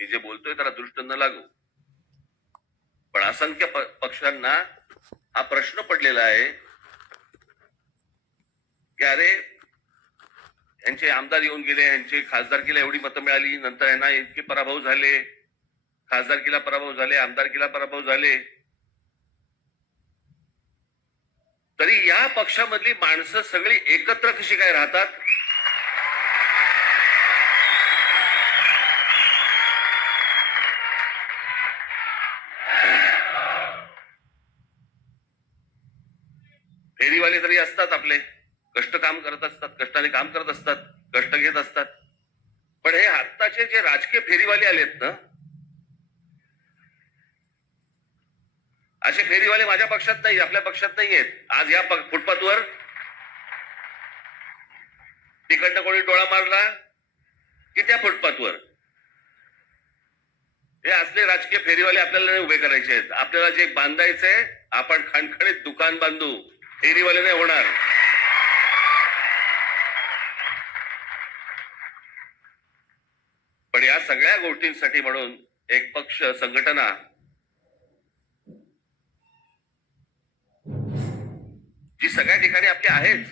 मी जे बोलतोय त्याला दृष्ट न लागू. पण असंख्य पक्षांना हा प्रश्न पडलेला आहे की अरे यांचे आमदार येऊन गेले यांचे खासदारकीला एवढी मतं मिळाली नंतर यांना इतके पराभव झाले खासदारकीला पराभव झाले आमदारकीला पराभव झाले. तरी या पक्षामधली माणसं सगळी एकत्र कशी काय राहतात? असतात आपले. कष्ट काम करत असतात कष्टाने काम करत असतात कष्ट घेत असतात. पण हे आत्ताचे जे राजकीय फेरीवाले आलेत ना असे फेरीवाले माझ्या पक्षात नाही आपल्या पक्षात नाही आहेत. आज या फुटपाथवर तिकडनं कोणी डोळा मारला की त्या फुटपाथवर. हे असले राजकीय फेरीवाले आपल्याला नाही उभे करायचे आहेत. आपल्याला जे बांधायचंय आपण खणखणीत दुकान बांधू. फेरीवाले नाही होणार. पण या सगळ्या गोष्टींसाठी म्हणून एक पक्ष संघटना जी सगळ्या ठिकाणी आपली आहेच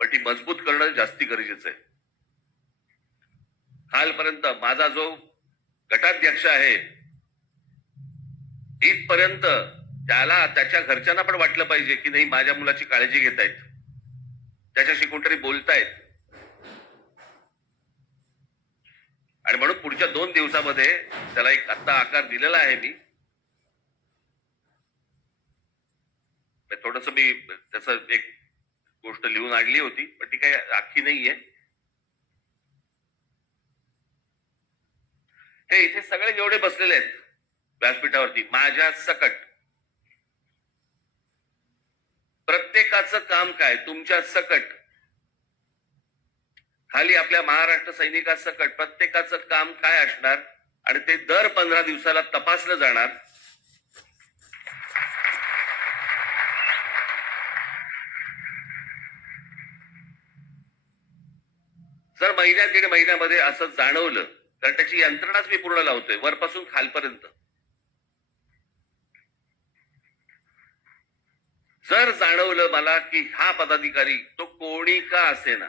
पण ती मजबूत करणं जास्ती गरजेचं आहे. कालपर्यंत माझा जो गटाध्यक्ष आहे इथपर्यंत त्याला त्याच्या घरच्यांना पण वाटलं पाहिजे की नाही माझ्या मुलाची काळजी घेत आहेत त्याच्याशी कोणतरी बोलतायत. आणि म्हणून पुढच्या दोन दिवसामध्ये त्याला एक आत्ता आकार दिलेला आहे मी थोडस मी त्याच एक गोष्ट लिहून आणली होती पण ती काही आखी नाहीये. हे इथे सगळे जेवढे बसलेले आहेत व्यासपीठावरती माझ्या सकट प्रत्येकाचं काम काय? तुमच्या सकट. खाली आपल्या महाराष्ट्र सैनिकासकट प्रत्येकाचं काम काय असणार? आणि ते दर पंधरा दिवसाला तपासलं जाणार. जर महिन्यात दीड महिन्यामध्ये असं जाणवलं तर त्याची यंत्रणाच मी पूर्ण लावतोय. वरपासून खालपर्यंत. जर जाणवलं मला की हा पदाधिकारी तो कोणी का असेना?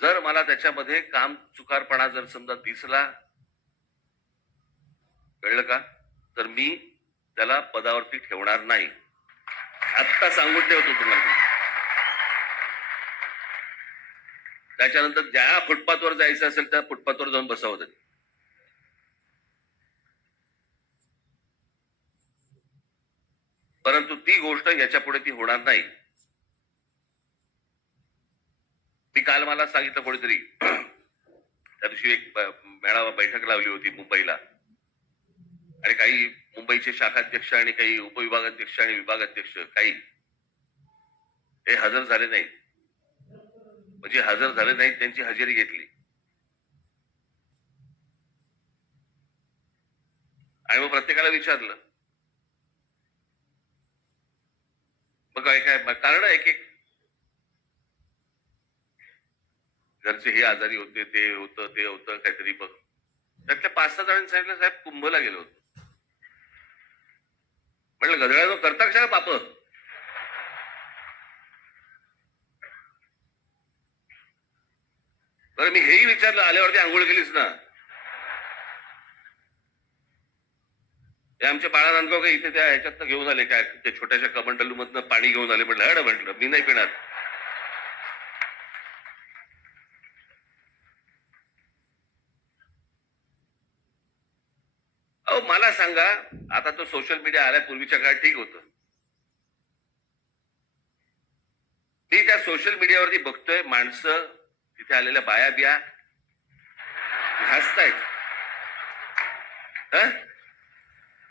जर मला त्याच्यामध्ये काम चुकारपणा जर समजा दिसला कळलं का? तर मी त्याला पदावरती ठेवणार नाही. आत्ता सांगून ठेवतो तुम्हाला. त्याच्यानंतर ज्या फुटपाथवर जायचं असेल त्या फुटपाथवर जाऊन बसावं त्यांनी परंतु ती गोष्ट याच्यापुढे ती होणार नाही. मी काल मला सांगितलं कोणीतरी त्या दिवशी एक मेळावा बैठक लावली होती मुंबईला. आणि काही मुंबईचे शाखाध्यक्ष आणि काही उपविभागाध्यक्ष आणि विभागाध्यक्ष काही हे हजर झाले नाहीत. म्हणजे हजर झाले नाहीत त्यांची हजेरी घेतली. आणि मग प्रत्येकाला विचारलं काय काय कारण एक एक घरचे हे आजारी होते ते होतं ते होतं काहीतरी बघ. त्यातल्या पाच सहा जणांनी सांगितलं साहेब कुंभला गेलो होतो. म्हटलं गधड्यानो करता कशाला पाप बरं मी हेही विचारलं आल्यावरती आंघोळ केलीस ना ते म्हणजे आमच्या बाळा नांदगाव काही इथे त्या ह्याच्यात घेऊन आले काय ते छोट्याशा कमंडलू मधनं पाणी घेऊन आले म्हटलं अड म्हटलं मी नाही पिणार. अहो मला सांगा आता तो सोशल मीडिया आल्या पूर्वीच्या काळात ठीक होतं. मी त्या सोशल मीडियावरती बघतोय माणसं तिथे आलेल्या बाया बिया हसतायत हा?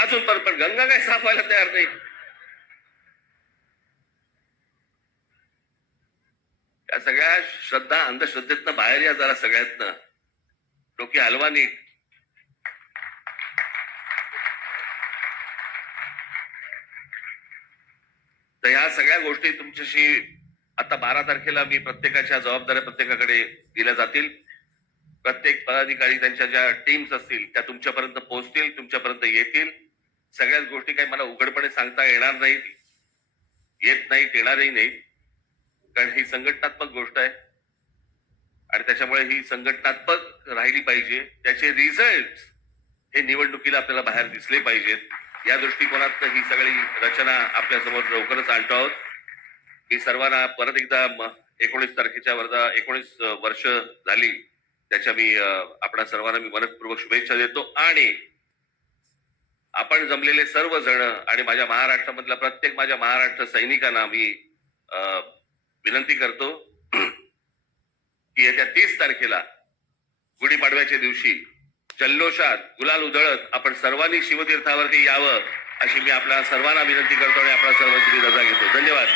अजून पण पण गंगा काय साफ व्हायला तयार नाही. या सगळ्या श्रद्धा अंधश्रद्धेतनं बाहेर या जरा सगळ्यातनं. डोकी हलवा नीट तर ह्या सगळ्या गोष्टी तुमच्याशी आता बारा तारखेला मी प्रत्येकाच्या जबाबदाऱ्या प्रत्येकाकडे दिल्या जातील. प्रत्येक पदाधिकारी त्यांच्या ज्या टीम्स असतील त्या तुमच्यापर्यंत पोहोचतील तुमच्यापर्यंत येतील. सगळ्याच गोष्टी काही मला उघडपणे सांगता येणार नाहीत येत नाहीत येणारही नाहीत. कारण ही संघटनात्मक गोष्ट आहे. आणि त्याच्यामुळे ही संघटनात्मक राहिली पाहिजे. त्याचे रिझल्ट हे निवडणुकीला आपल्याला बाहेर दिसले पाहिजेत. या दृष्टिकोनात ही सगळी रचना आपल्यासमोर लवकरच आणतो आहोत. मी सर्वांना परत एकदा एकोणीस तारखेच्या वर्धा एकोणीस वर्ष झाली. त्याच्या मी आपणा सर्वांना मी मनपूर्वक शुभेच्छा देतो. आणि आपण जमलेले सर्व जण आणि माझ्या महाराष्ट्रामधल्या प्रत्येक माझ्या महाराष्ट्र सैनिकांना मी विनंती करतो की येत्या तीस तारखेला गुढीपाडव्याच्या दिवशी जल्लोषात गुलाल उधळत आपण सर्वांनी शिवतीर्थावरती यावं अशी मी आपल्या सर्वांना विनंती करतो आणि आपल्या सर्वांची रजा घेतो. धन्यवाद.